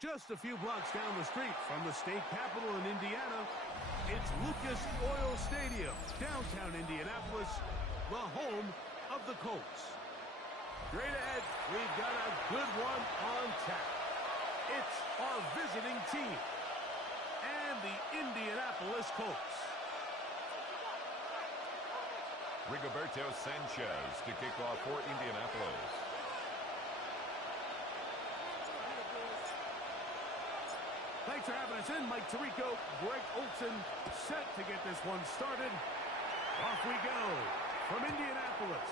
Just a few blocks down the street from the state capitol in Indiana, it's Lucas Oil Stadium, downtown Indianapolis, the home of the Colts. Straight ahead, we've got a good one on tap. It's our visiting team and the Indianapolis Colts. Rigoberto Sanchez to kick off for Indianapolis. Thanks for having us in, Mike Tirico. Greg Olson set to get this one started. Off we go from Indianapolis.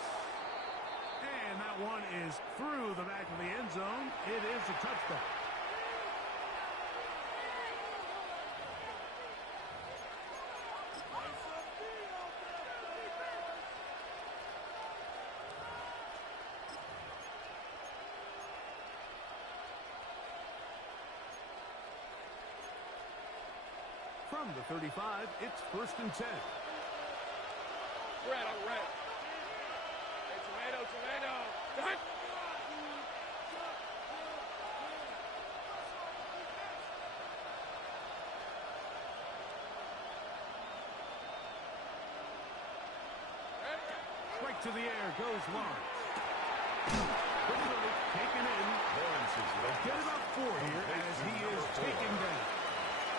And that one is through the back of the end zone. It is a touchdown. From the 35, it's 1st and 10. Red. Hey, tomato. Done. Right to the air goes Lawrence. Quickly taken in. Lawrence is Get about 4 here as he is taken down.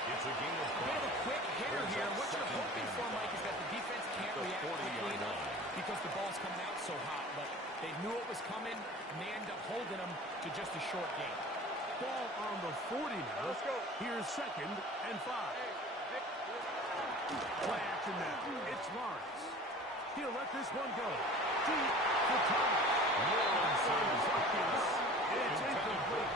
It's a game of a bit of a quick hitter here. What you're hoping for, Mike, is that the defense can't react quickly enough because the ball's coming out so hot. But they knew it was coming, and they end up holding them to just a short game. Ball on the 40 now. Let's go. Here's 2nd and 5. Play action now. It's Lawrence. He'll let this one go. Deep for Thomas. It's incomplete.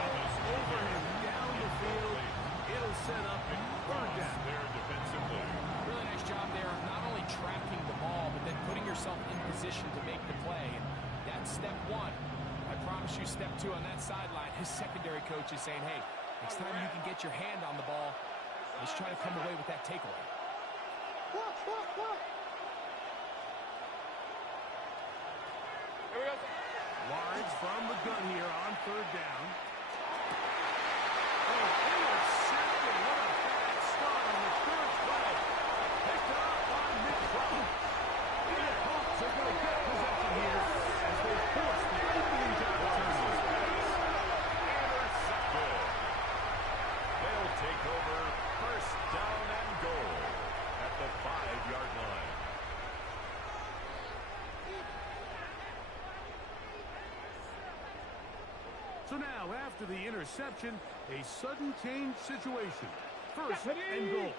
Almost over him down the field. It'll set up 3rd down. There defensively. Really nice job there of not only tracking the ball, but then putting yourself in position to make the play. And that's step 1. I promise you step 2 on that sideline. His secondary coach is saying, hey, next time you can get your hand on the ball, let's try to come away with that takeaway. Lawrence from the gun here on 3rd down. Oh, intercepted. What a bad start on the 3rd play. Picked up by Nick Cross. The Colts are going to get possession here as they force the opening down turn. Intercepted. They'll take over 1st down and goal at the 5-yard line. So now, after the interception, a sudden change situation. 1st and goal.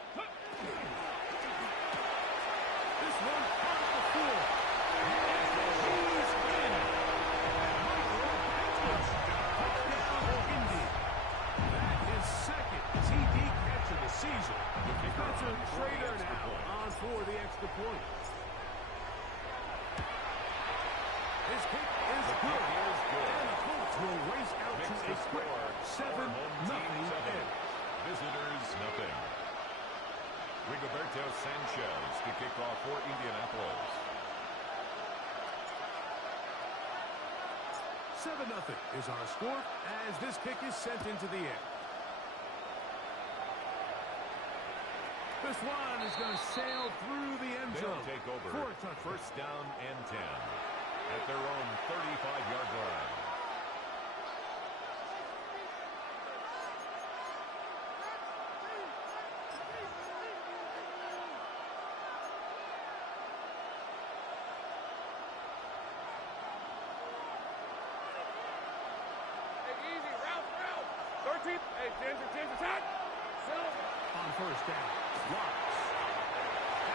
This one on the floor. He's in. Touchdown, Indy. That is 2nd TD catch of the season. Spencer Trader now on for the extra point. His kick is good. And the Colts will race out to a quick 7-0 edge. Visitors, nothing. Rigoberto Sanchez to kick off for Indianapolis. 7-0 is our score as this kick is sent into the air. This one is going to sail through the end zone. They'll take over for a touchdown. 1st down and 10 at their own 35-yard line. Hey, Ginger, tag. On 1st down, Lawrence.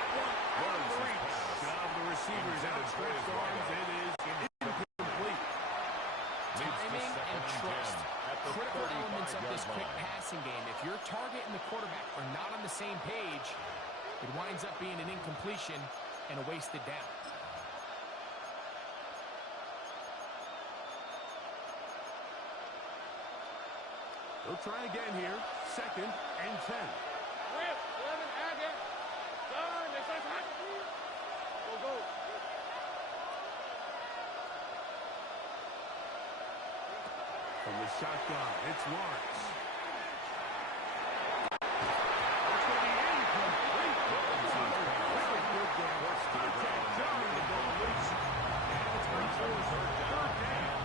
That one on the reach of the receivers outstretched arms. It is incomplete. Timing and trust. Critical elements of this quick passing game. If your target and the quarterback are not on the same page, it winds up being an incompletion and a wasted down. They'll try again here. 2nd and 10. Go. From the shotgun, it's Lawrence.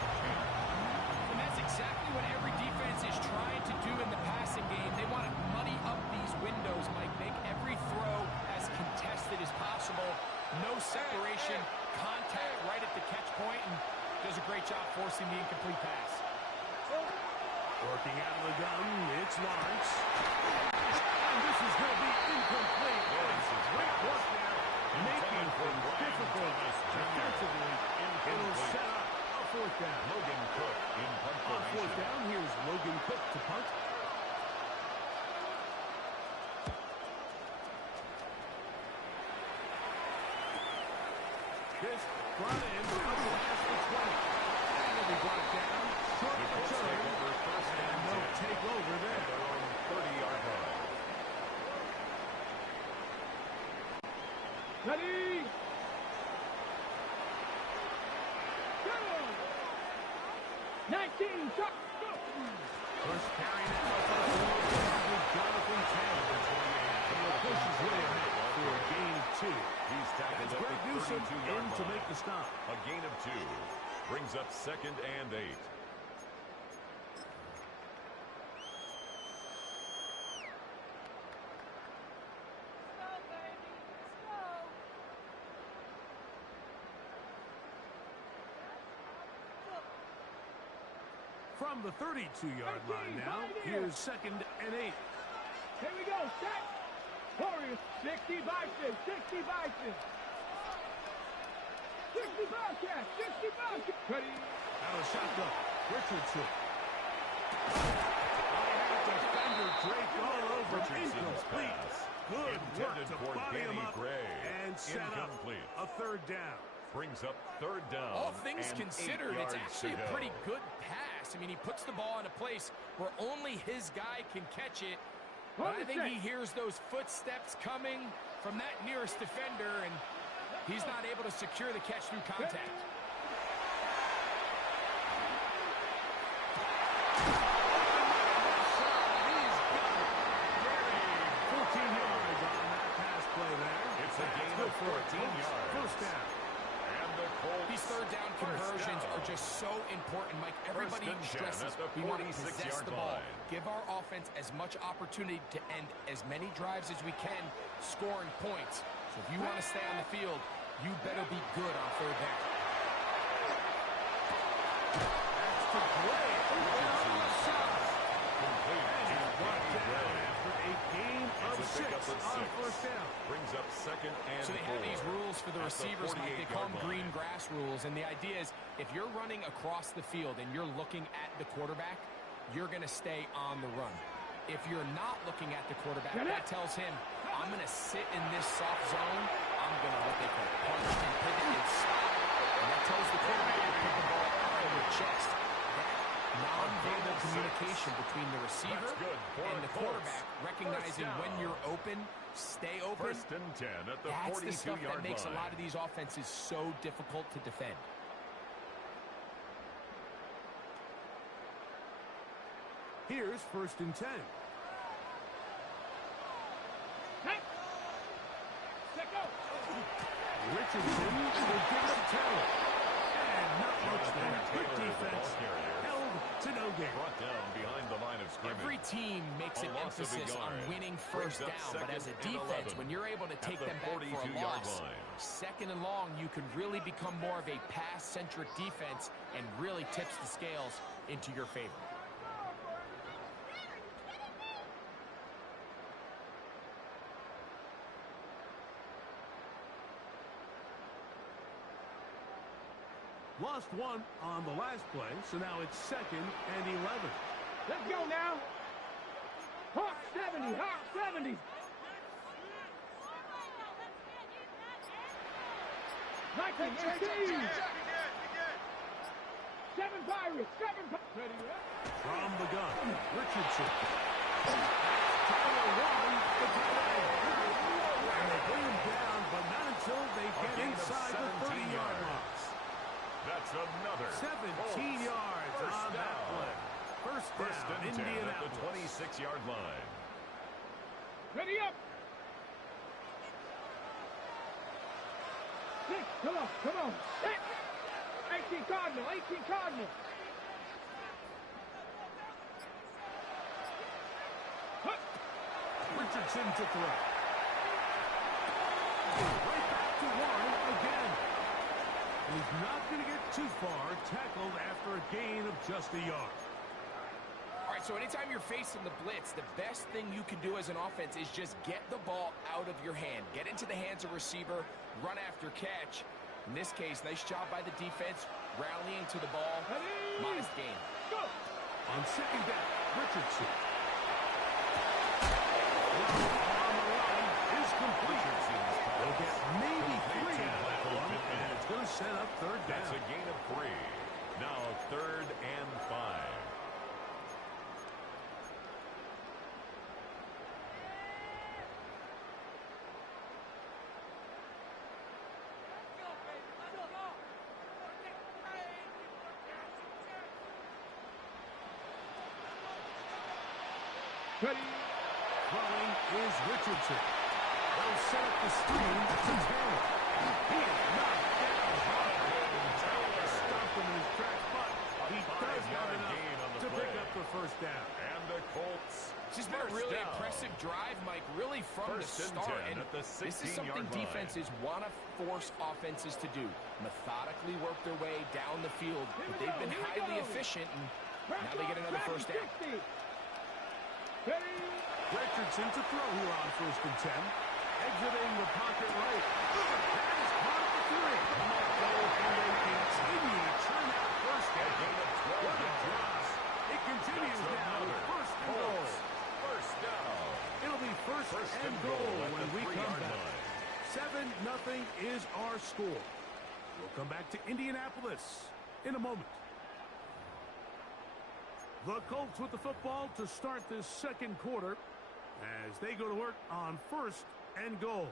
And that's exactly what every defense is trying to do in the passing game. They want to muddy up these windows, Mike. Make every throw as contested as possible. No separation, contact right at the catch point, and does a great job forcing the incomplete pass. Working out of the gun, it's Lawrence. And this is going to be incomplete. Great work there, making things difficult defensively. It'll set up a fourth down. Logan Cook in punt On formation. fourth down, here's Logan Cook to punt. This brought in out past the 20. And it'll be brought down. Short The Colts return. take over first And and no 10. takeover At there. their own 30-yard line. Ready? Go! 19, shot, go! First carry now with Jonathan Taylor. He pushes way ahead for a gain of 2. He's tackled It's at Greg the Newsome 32-yard in to line. make the stop. A gain of 2 brings up 2nd and 8. From the 32-yard line now, here's 2nd and 8. Here we go, set! Warriors, 60 Vikings, 60 Vikings! 60 Bobcats, 60 Bobcats! Ready? Out of shotgun, Richardson. Defender draped all over. Richardson's Incomplete. pass. Good work Intended to for body him Danny up Gray. and set Incomplete. up a 3rd down. Brings up 3rd down. All things and 8 considered, it's yards actually to a go. pretty good pass. I mean, he puts the ball in a place where only his guy can catch it. But I think he hears those footsteps coming from that nearest defender, and he's not able to secure the catch through contact. 14 yards on that pass play there. It's a gain Good of for 14 yards. First down. And the Colts These third down first conversions down. are just so important, Mike. Everybody and 10 stresses at the we want to possess 46-yard the ball. line. Give our offense as much opportunity to end as many drives as we can, scoring points. So if you want to stay on the field, you better be good on third down. That's to Gray. Complete And to he's brought Danny down Gray. after a gain of It's a 6 pickup of on 6. first down. Brings up 2nd and So they 4. have these rules for the At receivers, Mike. They call them 48-yard green line. grass rules. And the idea is if you're running across the field and you're looking at the quarterback, you're going to stay on the run. If you're not looking at the quarterback, that tells him, I'm going to sit in this soft zone. I'm going to what they call punch and pivot and stop. And that tells the quarterback to put the ball out of your chest. That non-verbal communication between the receiver That's good for and the the Colts. quarterback, recognizing First when down. you're open, stay open. 1st and 10 at the That's the stuff 42-yard that makes line. a lot of these offenses so difficult to defend. Here's 1st and 10. Richardson will give it to Taylor. And not much there. Good defense. Held to no gain. Brought down behind the line of scrimmage. Every team makes A an loss of a emphasis on yard. winning Brings first up down, but as a 2nd and defense, 11 when you're able to take at the them back for a 42-yard loss, line. 2nd and long, you can really become more of a pass-centric defense and really tips the scales into your favor. Lost one on the last play, so now it's 2nd and 11. Let's go now. Hawk 70, Hawk 70. Viking, 18. 7 Pirates, 7 Pirates. Ready, From the gun, Richardson. Tyler Warren, the tight end. And they bring him down, but not until they get gain of inside the 17 30-yard yards. line. That's another 17 Colts yards first on that down. play. First down, and 10 at Indianapolis. the 26-yard line. Ready up. 6, come on. 6. 18 Cardinal, 18 Cardinal. Richardson to throw. Right back to Warren again. He's not going to get too far, tackled after a gain of just a yard. All right, so anytime you're facing the blitz, the best thing you can do as an offense is just get the ball out of your hand. Get into the hands of receiver, run after catch. In this case, nice job by the defense, rallying to the ball. Modest gain. Go. On second down, Richardson. On the line is complete. They'll get maybe 3 out of that one, and it's going to set up third down. That's a gain of 3. Now 3rd and 5. Ready. Throwing is Richardson. They'll set up the screen to Taylor. He is knocked down hard. Taylor stopped him in his tracks, but he does have enough to pick up the first down. And the Colts. This has been a really impressive drive, Mike, really from the start. And this is something defenses want to force offenses to do. Methodically work their way down the field. But they've been highly efficient, and now they get another first down. Richardson to throw here on 1st and 10. Exiting the pocket right. That is caught at the 3. And they continue to turn out first down. What a drive. It continues now with 1st and goal. First down. It'll be first and goal when we come back. 7-0 is our score. We'll come back to Indianapolis in a moment. The Colts with the football to start this second quarter as they go to work on 1st and goal.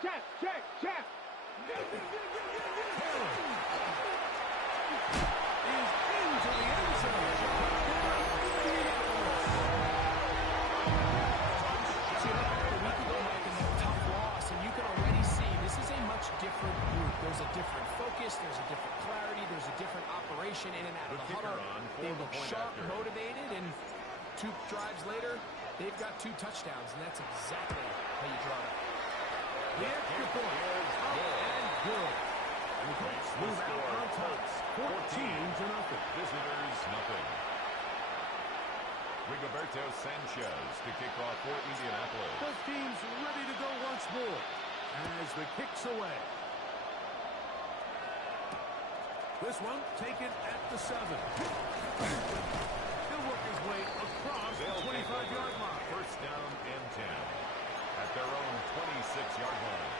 Check. Is into the end zone. Different group. There's a different focus, there's a different clarity, there's a different operation in and out of the huddle. They look sharp, motivated, and 2 drives later, they've got 2 touchdowns, and that's exactly how you draw it up. The extra point is up and good. And the Colts move out on top, 14-0. Visitors, nothing. Rigoberto Sanchez to kick off for Indianapolis. Both teams ready to go once more as the kick's away. This one taken at the 7. He'll work his way across the 25-yard line. First down and 10 at their own 26-yard line.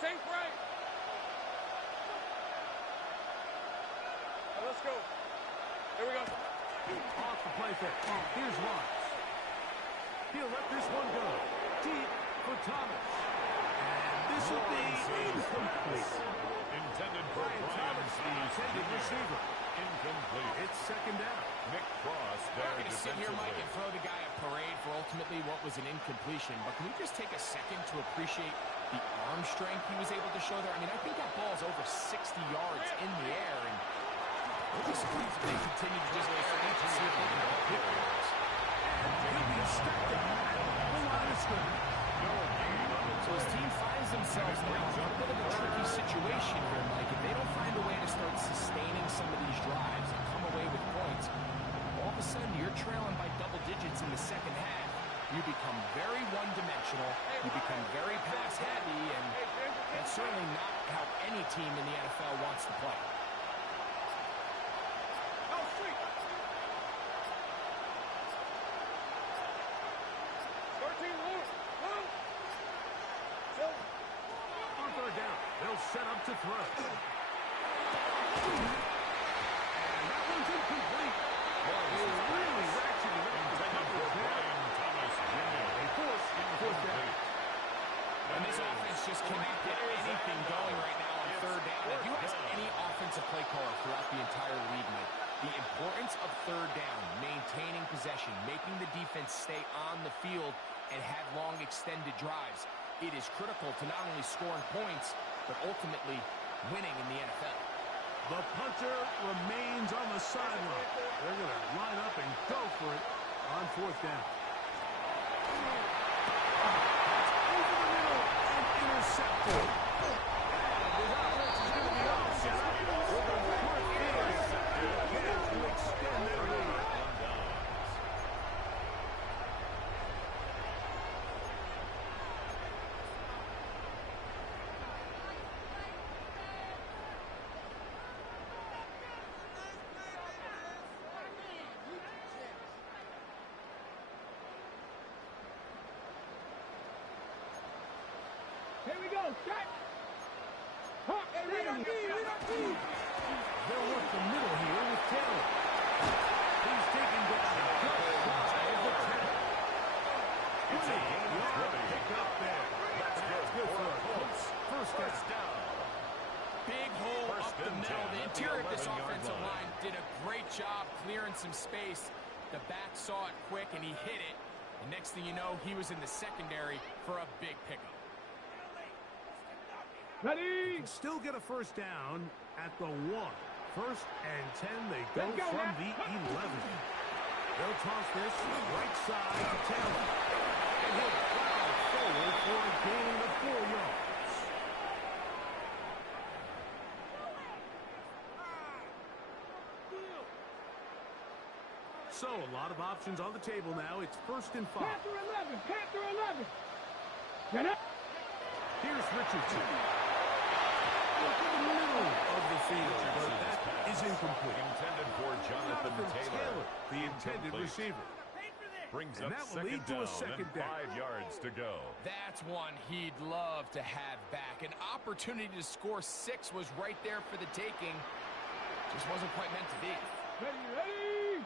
Safe right. Let's go. Here we go. Off the play fake. Here's Watts. He'll let this one go. Deep for Thomas. And this will be incomplete. Intended for Brian Thomas, the intended receiver. Incomplete. It's second down. Nick Cross We're there not going to sit here, Mike, and defensively. throw the guy a parade for ultimately what was an incompletion, but can we just take a second to appreciate the arm strength he was able to show there? I mean, I think that ball's over 60 yards in the air, and we'll be surprised if they continue to just see if they can hit those. And he'll be stepped up at the line of scrimmage. So his team finds themselves now in a bit of a tricky situation here, Mike. If they don't find a way to start sustaining some of these drives and come away with points, all of a sudden you're trailing by double digits in the second half. You become very one-dimensional. You become very pass-heavy, and that's certainly not how any team in the NFL wants to play. On third down, they'll set up to throw. And that one's incomplete. He's really ratcheting up the coverage there. A fourth down. And this offense just cannot get anything going right now on third down. If you ask any offensive play caller throughout the entire league, Mike, the importance of third down, maintaining possession, making the defense stay on the field and have long extended drives, it is critical to not only scoring points, but ultimately winning in the NFL. The punter remains on the sideline. They're going to line up and go for it on fourth down. Over the middle and intercepted. And his offense is going to be all set up with a fourth down. Chance to extend their lead. Here we go, set. Hawk, ready. They'll work the middle here with Taylor. He's taken down just shy of the 10. It's a yard pick up there. That's good for a Colts. First down. Big hole up the middle. The interior of this offensive line did a great job clearing some space. The back saw it quick, and he hit it. And next thing you know, he was in the secondary for a big pickup. Ready. Still get a first down at the 1. First and 10, they go from the 11. They'll toss this right side to Taylor. And he'll plow forward for a gain of 4 yards. So a lot of options on the table now. It's first and 5. Panther 11. Panther 11. Get up. Here's Richardson. In the middle of the field, but that is incomplete. Intended for Jonathan Taylor, the intended receiver. Brings And up that will lead to a second down. 5 yards to go. That's one he'd love to have back. An opportunity to score 6 was right there for the taking. Just wasn't quite meant to be. Ready.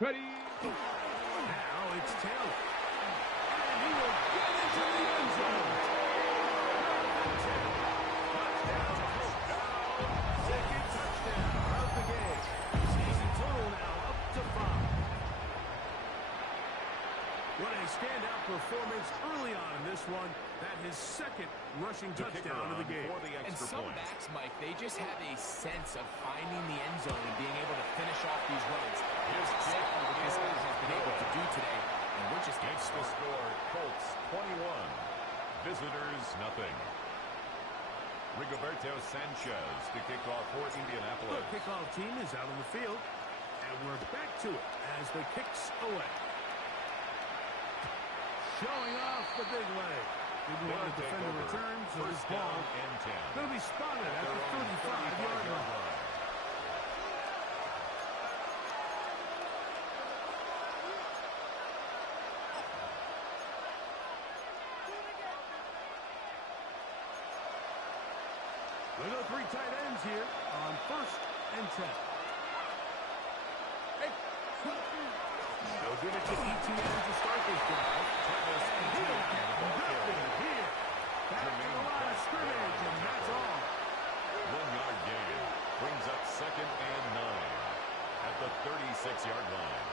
Ready. Now it's Taylor. And he will get into the end zone. Second touchdown of the game. Season total now up to 5. What a standout performance early on in this one. That his second rushing touchdown of the game. And some backs, Mike, they just have a sense of finding the end zone and being able to finish off these runs. Here's exactly what this guy has been able to do today, and we're just getting started. The score, Colts 21, visitors nothing. Rigoberto Sanchez to kick off for Indianapolis. The kickoff team is out on the field, and we're back to it as the kicks away. Showing off the big leg. Didn't want to defend the return, so this ball going to be spotted at the 35-yard line. We go 3 tight ends here on first and 10. They'll give it to ETN to start this drive. Nothing here. Back to the line of scrimmage, and that's all. 1-yard gain brings up second and 9 at the 36-yard line.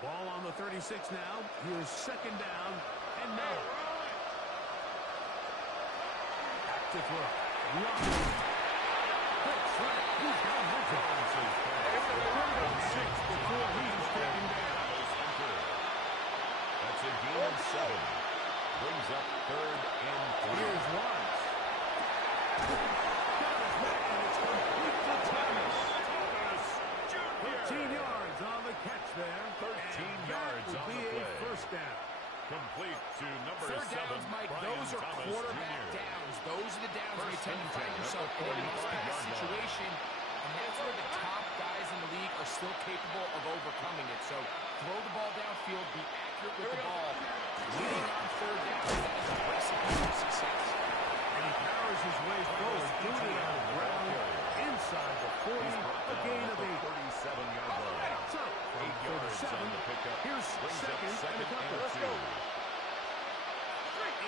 Ball on the 36 now. Here's second down and 9. Back to throw. Long. Quick strike. He's got Hunter. 6 before he's taken down. That's a gain of 7. Brings up third and 3. Here's Lawrence. Got his man, and it's complete to Thomas. 13 yards on the catch there. 13 yards on the play. First down. Complete to number Third 7, downs, Mike, Brian those are Thomas quarterback Jr. downs. Those are the downs where you First tend to and find 10 yourself at in the a must-pass 45-yard line. situation. And that's where the top guys in the league are still capable of overcoming it. So throw the ball downfield, be accurate with the ball. Leading on third down, that is a recipe for success. And he powers his way forward, doing it on the ground, inside the 40, a gain of 8. 37-yard line. So, from 8 yards 37, on the pickup. here's Brings up second and a couple. and 2.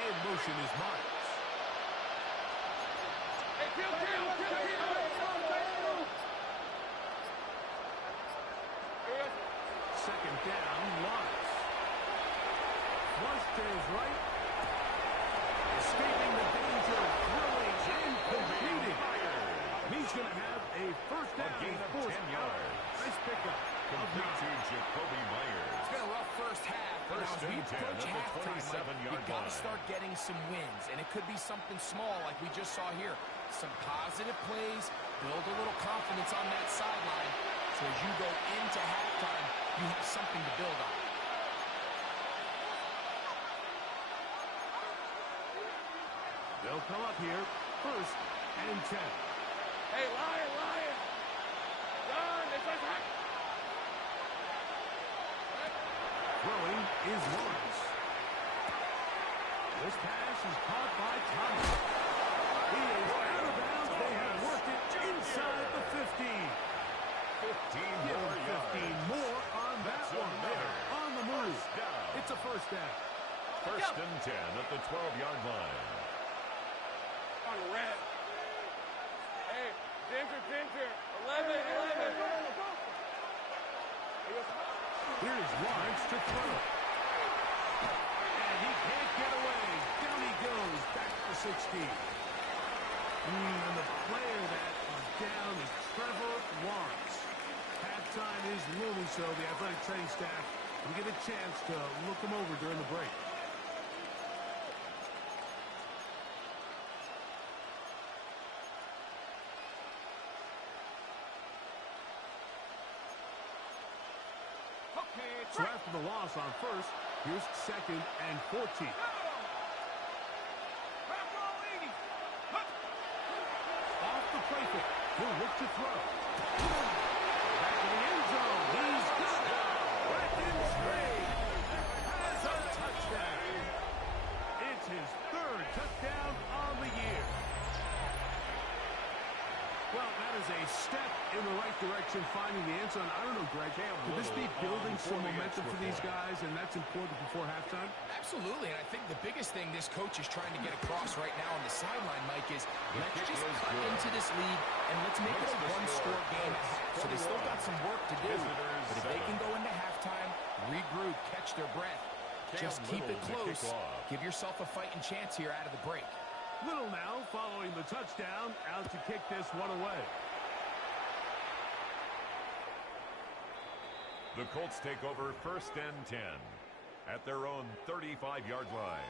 In motion is Myers. Second down, Lawrence. Flush to his right. Escaping the danger, throwing and completing. He's going to have a first down. A gain of 10 yards. Nice pickup. Complete to Jacoby Myers. It's been a rough first half. But now as we approach halftime, Mike, you've got to start getting some wins. And it could be something small like we just saw here. Some positive plays, build a little confidence on that sideline. So as you go into halftime, you have something to build on. They'll come up here, first and 10. Hey, Lion! John, it's a hack! Throwing is Lawrence. This pass is caught by Thomas. He is out of bounds. They have worked it inside the 15. 15 Give more him 15 yards. more on that That's one. another. On the move. First down. It's a first down. First and 10 at the 12-yard line. On red. Hey, Ginger. 11. Here's Lawrence to throw. And he can't get away. Down he goes. Back to 16. And the player that is down is Trevor Lawrence. Halftime is looming, so the athletic training staff will get a chance to look him over during the break. So after the loss on first, here's second and 14. Off the play fake. He'll look to throw. Back in the end zone. He's got it. Bracken Spade has a touchdown. It's his third touchdown on the year. Well, that is a step in the right direction, finding the end zone. I don't know, Greg, could this be building some momentum for these guys, and that's important before halftime? Absolutely, and I think the biggest thing this coach is trying to get across right now on the sideline, Mike, is let's just cut into this lead, and let's make it a one-score game at half. So they still got some work to do, but if they can go into halftime, regroup, catch their breath, just keep it close, give yourself a fighting chance here out of the break. Little now, following the touchdown, out to kick this one away. The Colts take over first and 10 at their own 35-yard line.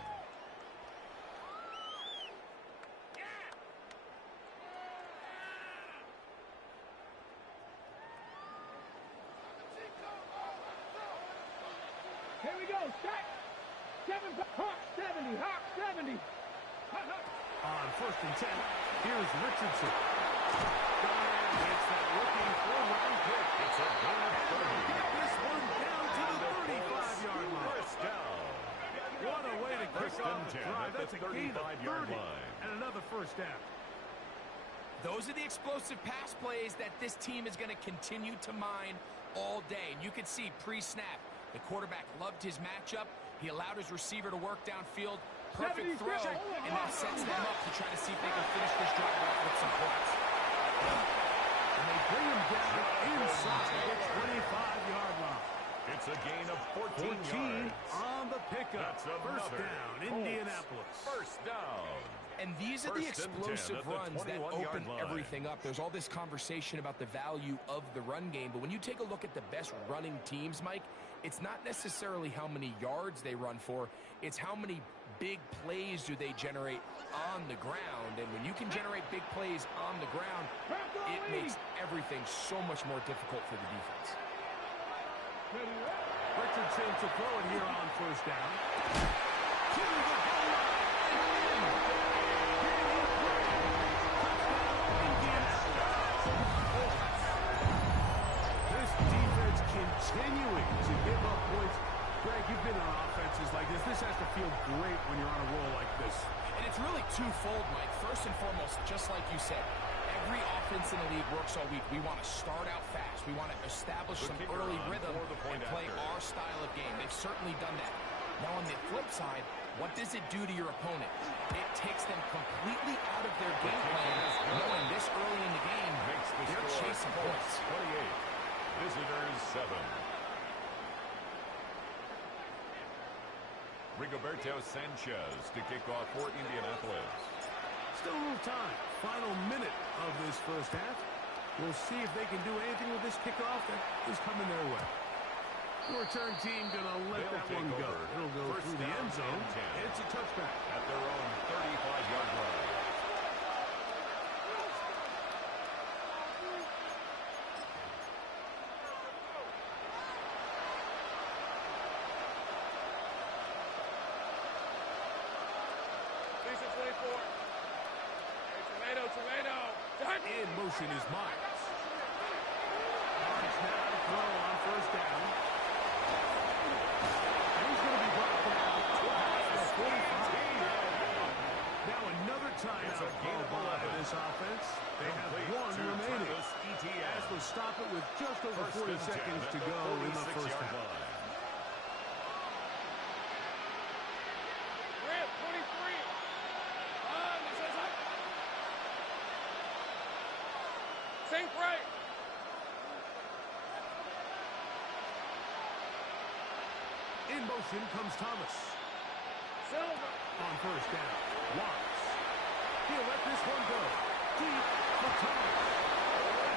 Here we go, set! Hawk 70! On first and 10, here's Richardson. And it's that looking four-round pick. It's a gain of 30. Get this one down to the 35-yard line. First down. What a way to kick First off and the 10 drive. at the That's a gain of 35-yard 30. line. And another first down. Those are the explosive pass plays that this team is going to continue to mine all day. And you could see pre-snap, the quarterback loved his matchup. He allowed his receiver to work downfield. Perfect throw, and that sets them up to try to see if they can finish this drive off with some points. And they bring him down inside the 25-yard line. It's a gain of 14 yards. On the pickup. That's First another. down, Colts. Indianapolis. First down. And these are the First and 10 explosive at the runs that 21-yard open line. everything up. There's all this conversation about the value of the run game, but when you take a look at the best running teams, Mike, it's not necessarily how many yards they run for, it's how many big plays do they generate on the ground. And when you can generate big plays on the ground, it makes everything so much more difficult for the defense. Richardson to throw it here on first down. To the goal line and in. This defense continuing to give up points. Greg, you've been on offenses like this. This has to feel great when you're on a roll like this. And it's really twofold, Mike. First and foremost, just like you said, every offense in the league works all week. We want to start out fast. We want to establish some early rhythm and play our style of game. They've certainly done that. Now, on the flip side, what does it do to your opponent? It takes them completely out of their game plan, knowing this early in the game, they're chasing points. 28. Visitors 7. Rigoberto Sanchez to kick off for Indianapolis. Still a little time. Final minute of this first half. We'll see if they can do anything with this kickoff that is coming their way. The return team going to let that one go. It'll go through the end zone. It's a touchback. At their own 35-yard line. In motion is Myers. Myers now to throw on first down. And he's going to be brought down at the 45. Now another timeout called by this offense. They have one remaining. As will stop it with just over 40 seconds to go in the first half. In motion comes Thomas. Silver. On first down, Watts. He'll let this one go. Deep for Thomas.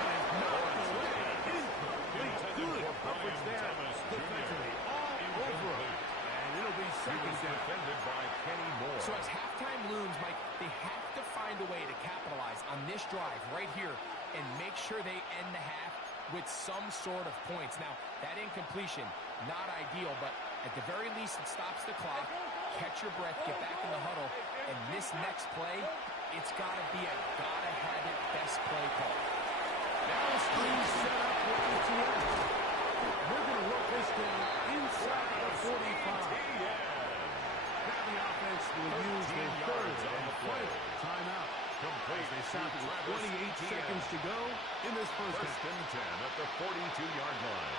And knocked away. Incomplete. Good coverage there. Defensively all over him. And it'll be second down. Defended by Kenny Moore. So as halftime looms, Mike, they have to find a way to capitalize on this drive right here and make sure they end the half with some sort of points. Now, that incompletion, not ideal, but at the very least, it stops the clock. Catch your breath, get back in the huddle, and this next play, it's got to be a gotta-have-it best play call. Now the screen set up for ETN. We're going to work this down inside the 45. Now the offense will use their third and final timeout. Complete. They stop it with 28 seconds to go in this first half. First and 10 at the 42-yard line.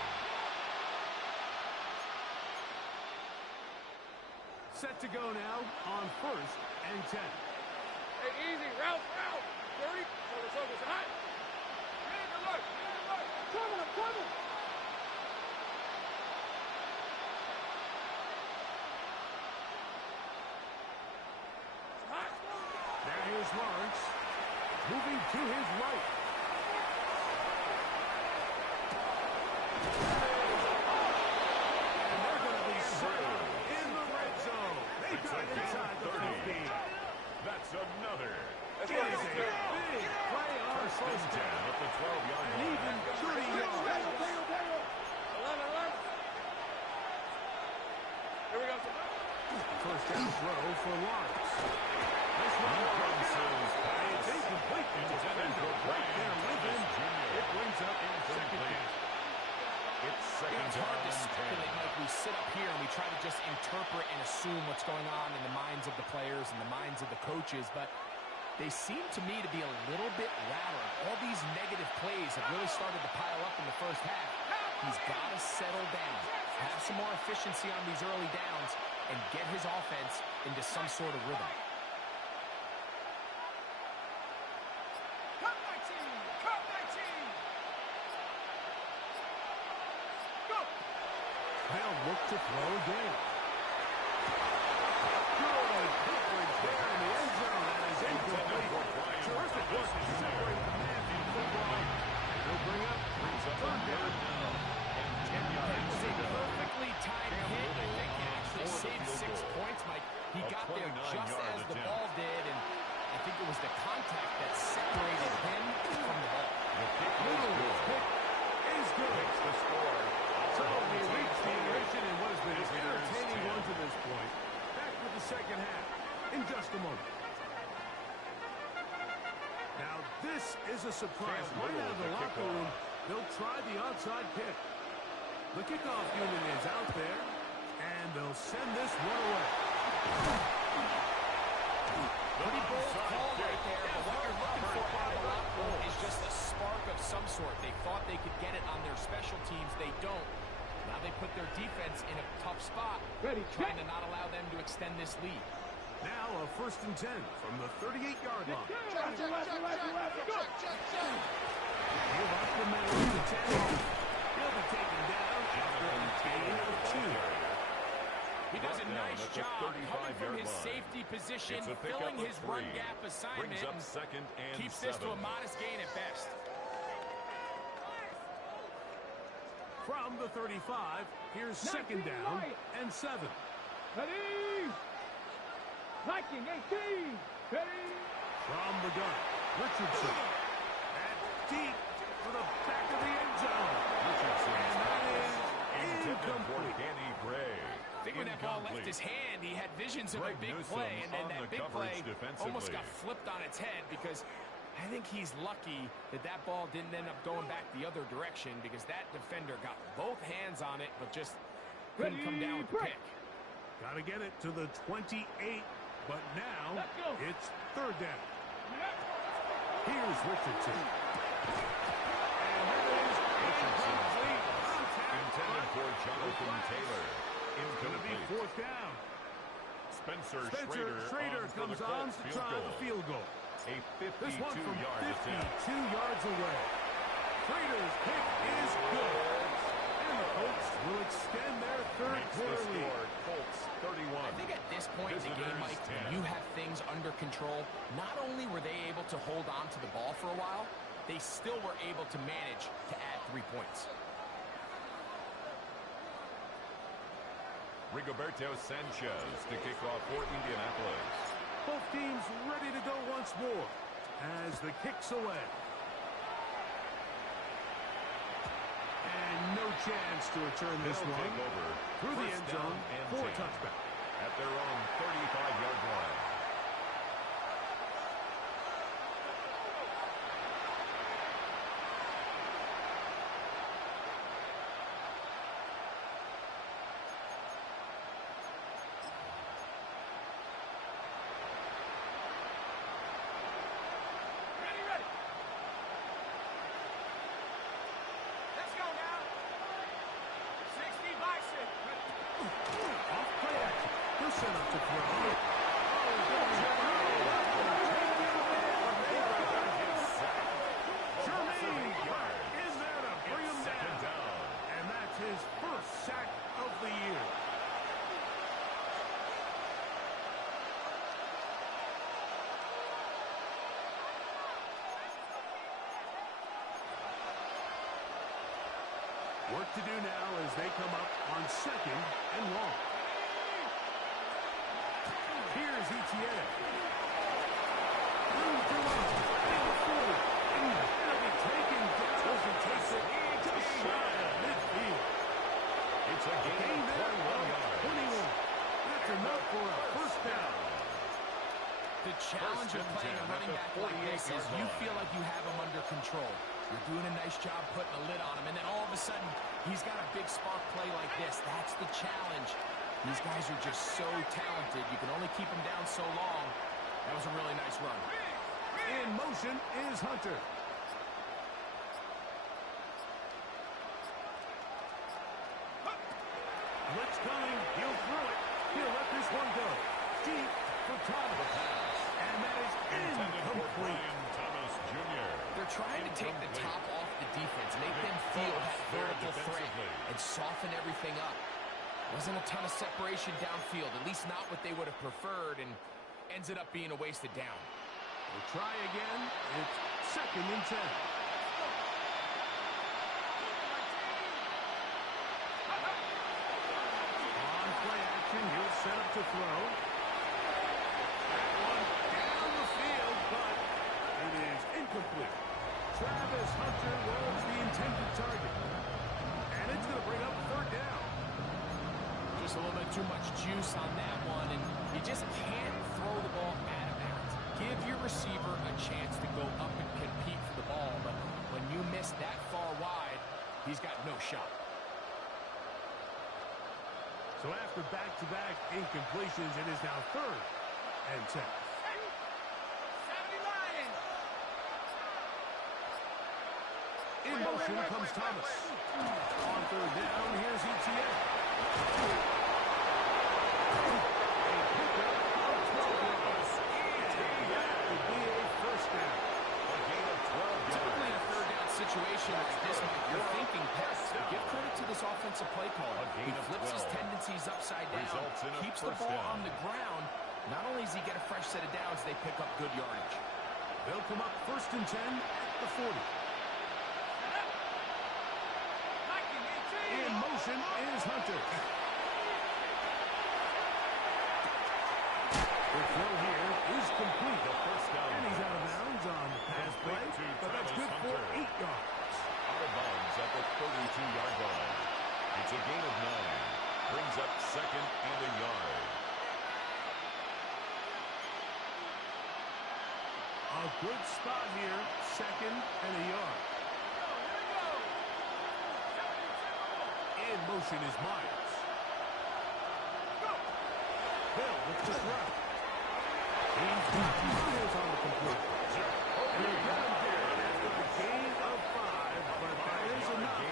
Set to go now on first and 10. Hey, easy. Route. 30. Focus. Hot. Look. Coming. Now here's Lawrence. Moving to his right. And they're going to be served in the red zone. They got it inside the 50. That's another. It is a big play on first down. At the 12-yard And line. even 30 yards. 11. Here we go. First down throw for Lawrence. This one it's incomplete. The defender right there with him. It brings up second down. It's second It's down hard to and 10. speculate, Mike. We sit up here and we try to just interpret and assume what's going on in the minds of the players and the minds of the coaches, but they seem to me to be a little bit rattled. All these negative plays have really started to pile up in the first half. He's got to settle down, have some more efficiency on these early downs, and get his offense into some sort of rhythm. Cut my team. Go. They'll look to throw again. Good coverage there in the end zone. That is incomplete. Terrific work to separate the man from the football. And they'll bring up third down. It was a perfectly timed hit. I think he actually saved 6 points, Mike. He got there just as the ball did, and I think it was the contact that separated him from the ball. Little pick is good. Makes the score So we reach the intermission in what has been an entertaining one to this point. Back with the second half in just a moment. Now this is a surprise. Right out of the locker room, they'll try the onside kick. The kickoff unit is out there, and they'll send this one away. Pretty bold call right there, but what you're looking for out of the locker room is just a spark of some sort. They thought they could get it on their special teams. They don't. Now they put their defense in a tough spot, trying to not allow them to extend this lead. Now a 1st and 10 from the 38-yard line. Check. Give up the middle of the 10. He'll be taken down after a gain of 2. He does a nice job coming from his safety position, filling his run gap assignment, Brings up second and keeps this 7. to a modest gain at best. From the 35, here's 2nd down and 7. Ready? Viking 18. Ready? From the gun, Richardson. And deep for the back of the end zone. Richardson. And that is Intended for incomplete. Danny Gray. I think when that ball left his hand, he had visions of a Greg big Newsome play, and then on that the big play coverage defensively. almost got flipped on its head because I think he's lucky that that ball didn't end up going back the other direction because that defender got both hands on it but just couldn't come down with the pick. Got to get it to the 28, but now it's 3rd down. Here's Richardson. And that is incomplete. Intended for Jonathan Taylor. Going to be Incomplete. 4th down. Spencer Schrader comes on to try the field goal. A This one from 52-yard 52 attempt. yards away. Schrader's kick is good. And the Colts will extend their 3rd Makes the quarter lead. score Colts 31. I think at this point in the game, Mike, Visitors, when 10. you have things under control, not only were they able to hold on to the ball for a while, they still were able to manage to add 3 points. Rigoberto Sanchez to kick off for Indianapolis. Both teams ready to go once more as the kick's away. And no chance to return this They'll one take over through the first end down zone and for a 10 touchback. at their own 35-yard line. Ready. Let's go now. 60 Bison. Off play action. He'll set up to throw. Jermaine is there to bring him Second down. down. And that's his 1st sack of the year. Work to do now as they come up on 2nd and long. Here's Etienne. Through to him. And forward. And he'll be taken down as he takes it just shy of midfield. It's a gain Gain of there 21 of yards. 21. That's enough for a 1st down. The challenge of First and playing a 10 running at back the like this is 48-yard you line. feel like you have him under control. You're doing a nice job putting a lid on him, and then all of a sudden, he's got a big spark play like this. That's the challenge. These guys are just so talented. You can only keep them down so long. That was a really nice run. In motion is Hunter. Blitz coming. He'll throw it. He'll let this one go. Deep for Thomas. And that is Intended for incomplete. Brian Thomas Jr. They're trying to take the top off the defense, make them feel that vertical threat, and soften everything up. Wasn't a ton of separation downfield, at least not what they would have preferred, and ends it up being a wasted down. We'll try again. It's 2nd and 10. On play action, he'll set up to throw. That one down the field, but it is incomplete. Travis Hunter was the intended target. And it's going to bring bring up third down. Just a little bit too much juice on that one, and you just can't throw the ball out of bounds. Give your receiver a chance to go up and compete for the ball, but when you miss that far wide, he's got no shot. So after back-to-back incompletions, it is now 3rd and 10. In motion comes Thomas. On 3rd down, here's ETN. A pickup of 12 yards. And that would be a first down. A gain of 12 yards. Typically in a 3rd down situation like this, Mike, you're thinking pass. Give credit to this offensive play caller. He flips his tendencies upside down, keeps the ball on the ground. Not only does he get a fresh set of downs, they pick up good yardage. They'll come up 1st and 10 at the 40. In motion is Hunter. The throw here is complete. The first down. And he's out of bounds on the pass play, but that's good for 8 yards. Out of bounds at the 32-yard line. It's a gain of 9. Brings up 2nd and a yard. A good spot here, 2nd and a yard. In motion is Myers. Hill with the throw. He's got Myers on the complete. And they're down here after a gain of 5, but that is enough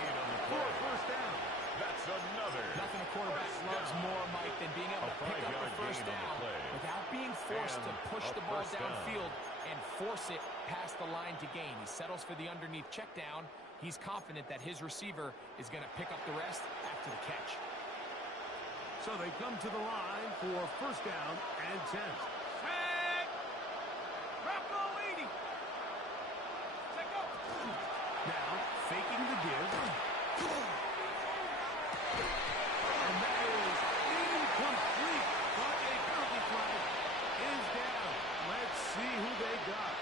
for a first down. That's another. Nothing a quarterback loves more, Mike, than being able to pick up the first down without being forced to push the ball downfield and force it past the line to gain. He settles for the underneath check down. He's confident that his receiver is going to pick up the rest after the catch. So they come to the line for first down and 10. Now, faking the give. And that is incomplete. But a penalty flag is down. Let's see who they got.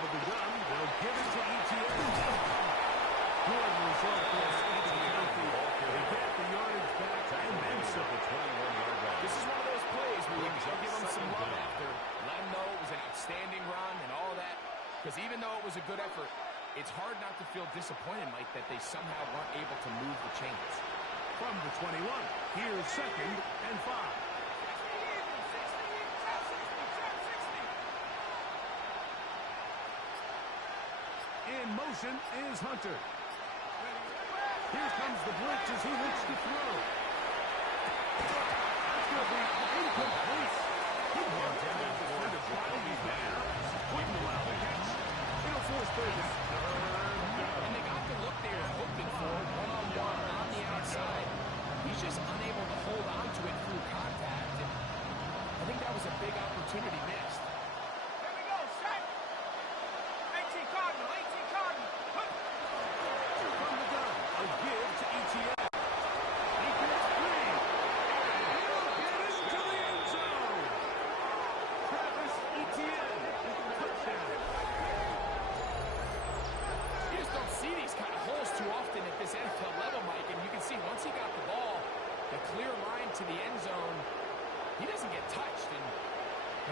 Out of the gun, they'll give it to ETN. Good result for ETN. They get the yardage back and then some. This is one of those plays where you can give them some love after. Let them know it was an outstanding run and all that. Because even though it was a good effort, it's hard not to feel disappointed, Mike, that they somehow weren't able to move the chains. From the 21, here's 2nd and 5. In motion is Hunter. Here comes the blitz as he looks to throw. That's going to be incomplete. He intended to find a blind man. Wouldn't allow the catch. It'll force 3rd down. And they got the look they were hoping for, one-on-one on the outside. He's just unable to hold on to it through contact. And I think that was a big opportunity missed. From the gun, a give to ETN. He gets free. And he'll get into the end zone. Travis Etienne, touchdown. You just don't see these kind of holes too often at this NFL level, Mike. And you can see once he got the ball, the clear line to the end zone, he doesn't get touched. And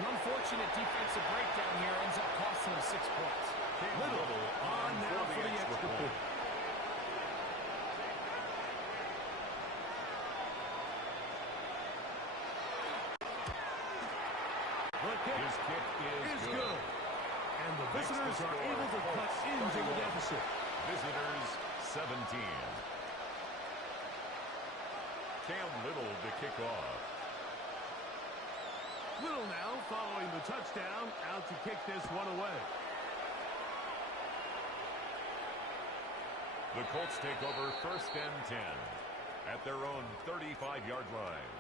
an unfortunate defensive breakdown here ends up costing him 6 points. Little on now for the extra point. His kick is good. And the visitors are able to cut into the deficit. Visitors 17. Cam Little to kick off. Little now following the touchdown, out to kick this one away. The Colts take over 1st and 10 at their own 35-yard line.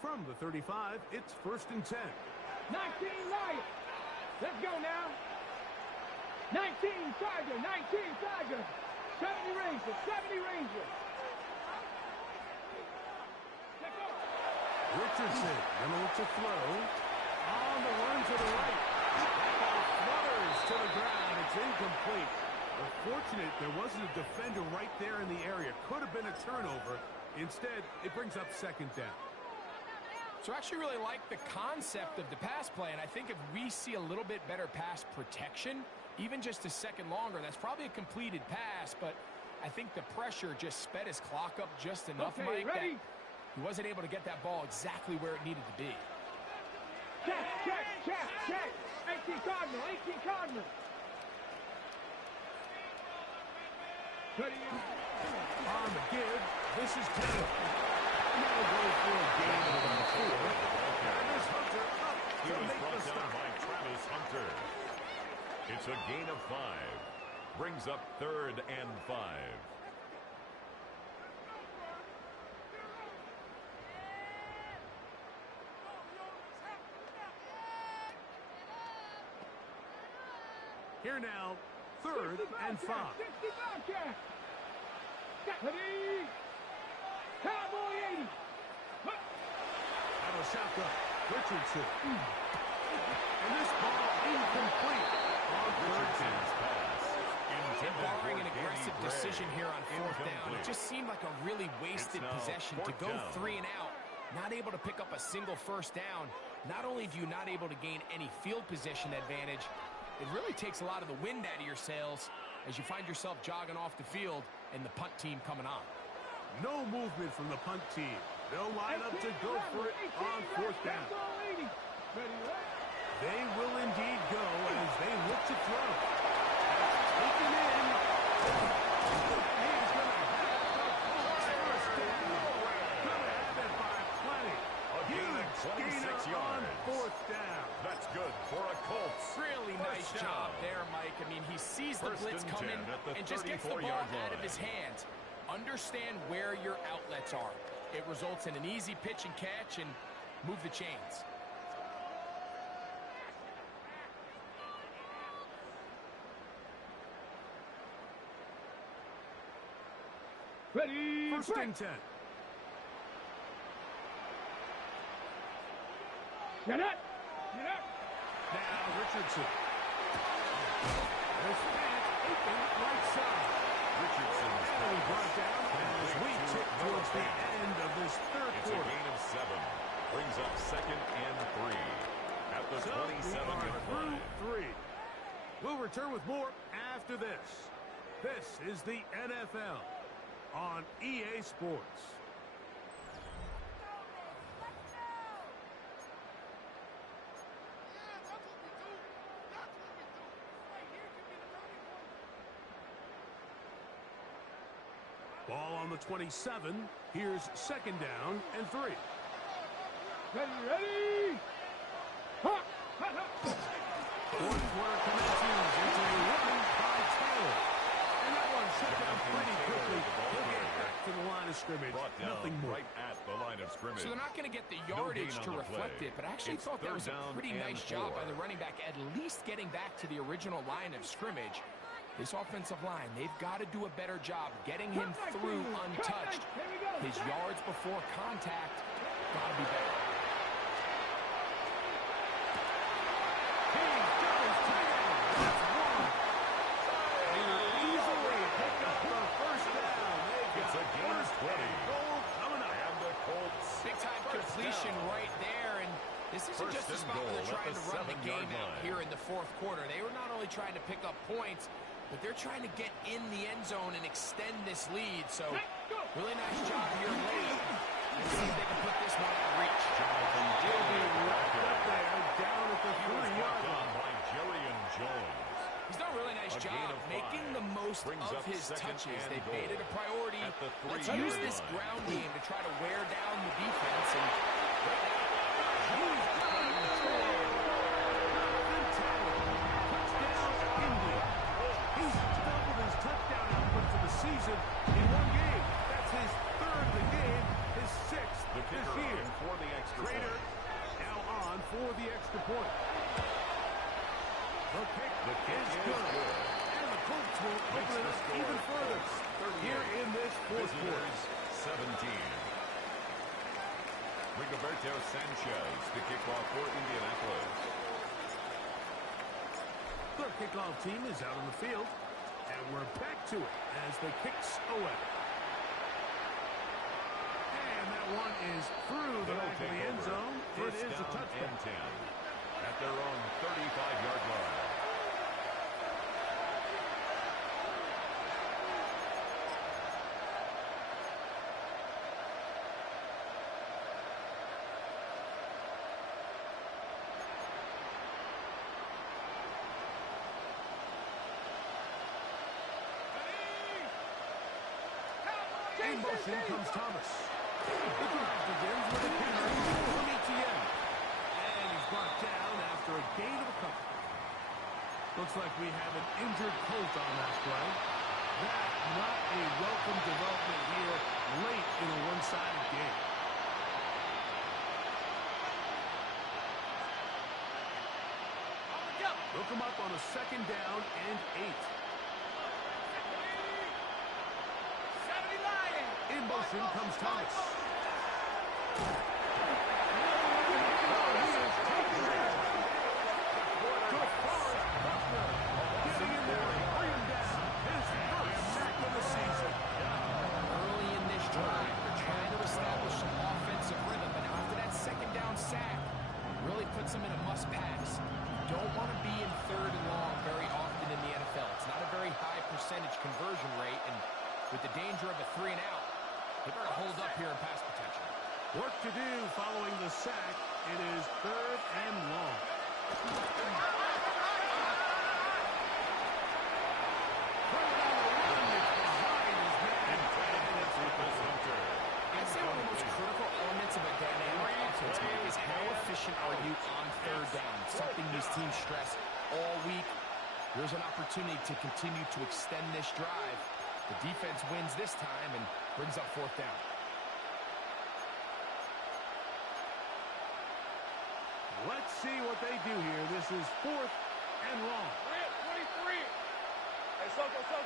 From the 35, it's 1st and 10. 19 Lions. Let's go now. 19 Tiger, 19 Tiger. 70 Rangers, 70 Rangers. Let's go. Richardson gonna look to throw. On the run to the right. That ball flutters to the ground. It's incomplete. But fortunate there wasn't a defender right there in the area. Could have been a turnover. Instead, it brings up 2nd down. So I actually really like the concept of the pass play, and I think if we see a little bit better pass protection, even just a second longer, that's probably a completed pass, but I think the pressure just sped his clock up just enough, Okay, Mike, ready? that he wasn't able to get that ball exactly where it needed to be. Check, check, check, check. 18 Cardinal, 18 Cardinal. Ready? On the give, this is Taylor. Now goes for a gain of about 4. And this Hunter up He to was make the brought down stop. by Travis Hunter. It's a gain of 5. Brings up 3rd and 5. Here now, 3rd and 5. 65 check. Ready? Cowboy 80. Out of shotgun, Richardson. And this ball incomplete on 3rd down. Richardson's pass. And barring an Intended for aggressive Danny decision Gray. here on 4th down, it Incomplete. just seemed like a really wasted It's now possession to 4th go down. 3 and out, not able to pick up a single 1st down. Not only do you not able to gain any field position advantage, it really takes a lot of the wind out of your sails as you find yourself jogging off the field and the punt team coming on. No movement from the punt team. They'll line up to go for it on 4th down. They will indeed go as they look to throw. Taken in. He's going to have the 1st down. Going to have it by plenty. A gain of Huge 26 gainer on yards. 4th down. That's good for a Colts. Really nice First job down. there, Mike. I mean, he sees the First blitz and coming 10 at the and just gets the ball 34-yard out of line. his hands. Understand where your outlets are. It results in an easy pitch and catch and move the chains. Ready? 1st and 10. Get up! Get up! Now Richardson. There's Fant open right side. Richardson's And pass. brought down as we tip towards the end of this 3rd It's a quarter. gain of 7. Brings up 2nd and 3 at the So we 27-yard are through line. 3. We'll return with more after this. This is the NFL on EA Sports. Ball on the 27. Here's 2nd down and 3. Ready, ready! Ha! Ha, ha! 4th quarter commences. It's a run by Taylor. And that one shut down pretty quickly. He'll get back to the line of scrimmage. Brought down Nothing more. right at the line of scrimmage. So they're not going to get the No yardage gain to on the reflect play. it, but I actually It's thought that 3rd was a down pretty and nice job 4. by the running back, at least getting back to the original line of scrimmage. This offensive line, they've got to do a better job getting him through untouched. His yards before contact got to be better. He goes tight end. That's 1. They easily pick up the 1st down. They've It's a got gain of 1st 20. and goal coming up. And the Colts. Big-time First completion down. right there, and this isn't First just a and spot where goal they're trying at to the run the 7-yard game out line. here in the 4th quarter. They were not only trying to pick up points, but they're trying to get in the end zone and extend this lead. So, really nice job here late. Let's see if they can put this one out of reach. Jonathan He'll be Taylor wrapped up there down at the He was 3-yard brought down line. by Jerry and Jones. He's done a really nice A gain job of 5. making the most Brings of up his 2nd touches. and They've goal made it a priority. at the Let's 3-yard use this line. ground game to try to wear down the defense. And right now, The kick, The kick is is good. good. And the Colts will Makes open it the up score even further Colts here 38. in this fourth quarter. Visitors 17. Rigoberto Sanchez to kick off for Indianapolis. The kickoff team is out on the field, and we're back to it as the kicks away. And that one is through the They'll back of take the end over. zone. It First is a down touchdown. and 10 at their own 35-yard line. In motion comes Thomas. The drive begins with a carry from Etienne. And he's brought down after a gain of a couple. Looks like we have an injured Colt on that play. That not a welcome development here late in a one-sided game. Look him up on a second down and 8. In motion comes Thomas. Early in this drive, they're trying to establish some offensive rhythm, and after that second down sack, really puts them in a must-pass. You don't want to be in third and long very often in the NFL. It's not a very high percentage conversion rate, and with the danger of a 3 and out, they better hold up here in pass protection. Work to do following the sack. It is third and long. I'd say one of the most critical elements of a dynamic offense, Mike, is how efficient are you on third down. It's something these teams stress all week. There's an opportunity to continue to extend this drive. The defense wins this time and brings up fourth down. Let's see what they do here. This is fourth and long. 23. Hey, Soko. Go.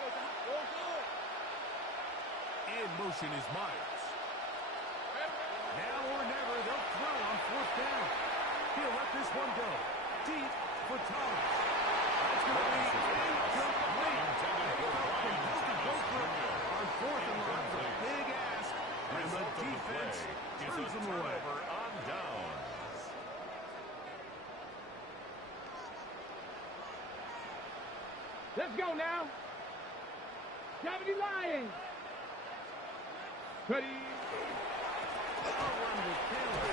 In motion is Myers. Now or never, they'll throw on fourth down. He'll let this one go. Deep for Thomas. That's going to be incomplete. On fourth and long, a big ask. And the defense turns them away. On downs. Let's go now. 70 Lions. Ready. A run with Taylor.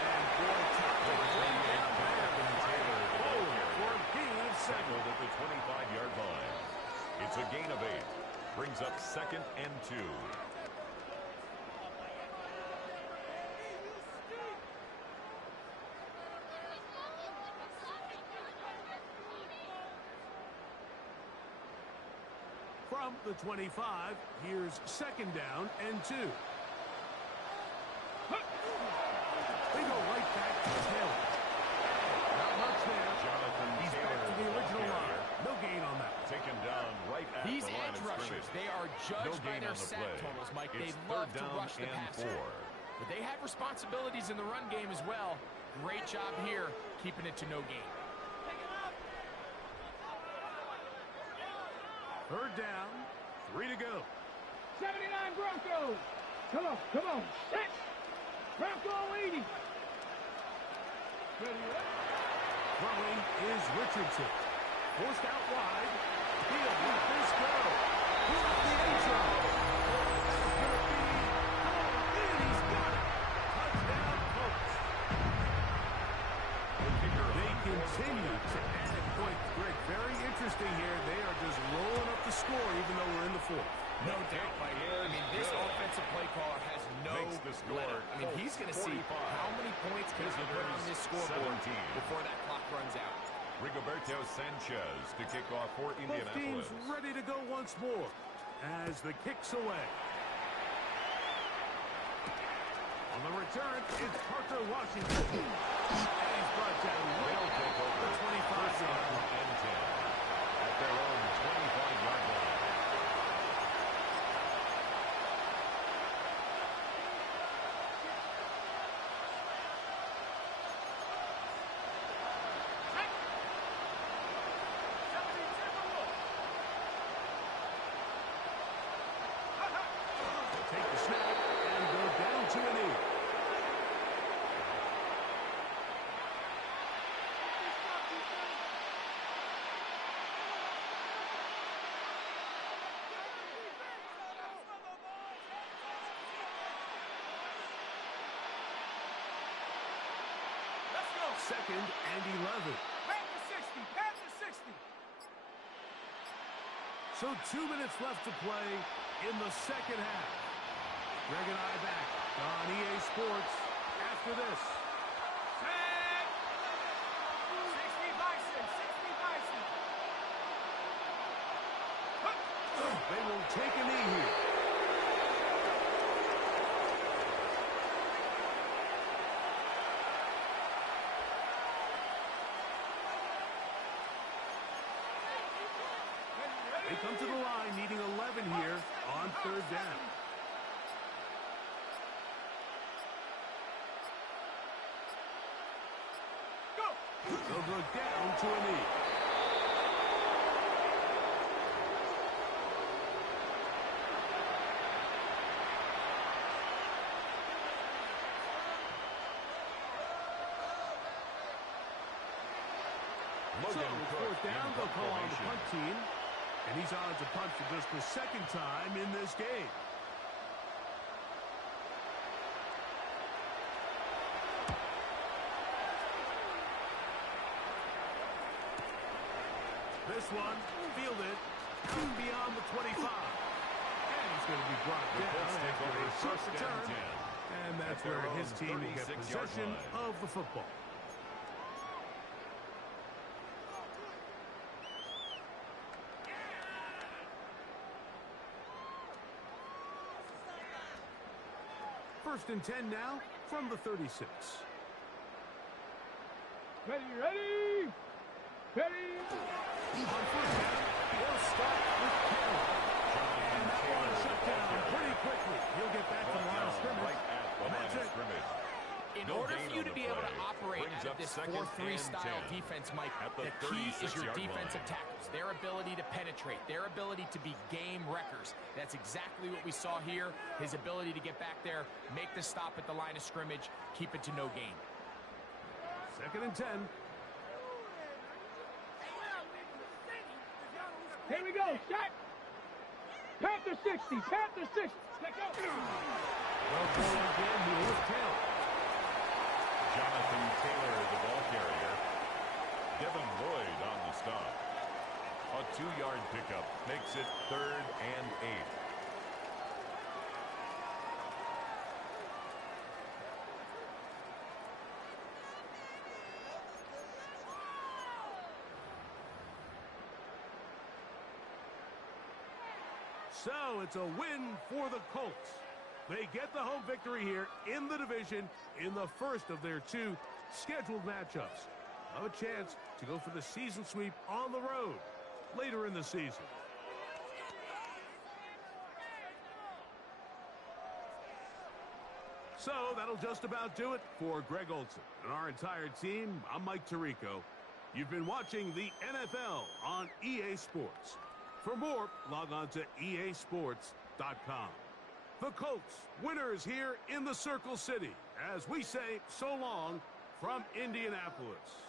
And boy, Taylor way down there. For a gain of 7. Tackled at the 25-yard line. It's a gain of 8. Brings up second and 2. From the 25, here's second down and 2. They go right back to Taylor. Not much there. He's back to the original line. No gain on that. Taken down right at These the line edge of rushers, scrimmage. they are judged by gain their on the sack play. totals, Mike. It's They love third to down rush the and passer. 4. But they have responsibilities in the run game as well. Great job here, keeping it to no gain. Third down, 3 to go. 79 Broncos. Come on. Set. Bronco 80. Ready. Throwing is Richardson. Forced out wide. He'll let this go. Put up the end zone. That's going to be and he's got it. Touchdown, Colts. They continue to add points. Greg, very interesting here. They are just rolling up the score even though we're in the fourth. No doubt, Mike. I mean, this offensive play caller has no Makes the score. let up. I mean, he's going to see 45. how many points can he put on this scoreboard 17. before that clock runs out. Rigoberto Sanchez to kick off for Both teams Indianapolis. ready to go once more as the kick's away. On the return, it's Parker Washington. And he's brought down right at the 25 yard 2nd and 11. Panther 60, Panther 60. So 2 minutes left to play in the second half. Greg and I back on EA Sports after this. Set. 60 Bison, 60 Bison. They will take a knee here. They come to the line needing 11 here on 3rd down. They'll go down to a knee. So, 4th down, they'll call on the punt team. And he's on to punt for just the 2nd time in this game. This one, fielded, out beyond the 25. And he's going to be brought down after a short return. And that's where his team will get possession of the football. First and 10 now from the 36. Ready, ready. Ready. On 1st down, he'll start with Carroll. And that one shut down pretty quickly. He'll get back to the line of scrimmage. And that's it. In order for you to be able to operate out of this 4-3 style defense, Mike, the key is your defensive tackles, their ability to penetrate, their ability to be game wreckers. That's exactly what we saw here, his ability to get back there, make the stop at the line of scrimmage, keep it to no gain. 2nd and 10. Here we go, set. Panther 60, Panther 60. Let's go. Well thrown again, he was Taylor. Jonathan Taylor, the ball carrier. Devin Lloyd on the stop. A 2-yard pickup makes it 3rd and 8. So it's a win for the Colts. They get the home victory here in the division in the first of their 2 scheduled matchups. Have a chance to go for the season sweep on the road later in the season. So that'll just about do it for Greg Olson and our entire team. I'm Mike Tirico. You've been watching the NFL on EA Sports. For more, log on to easports.com. The Colts, winners here in the Circle City, as we say so long from Indianapolis.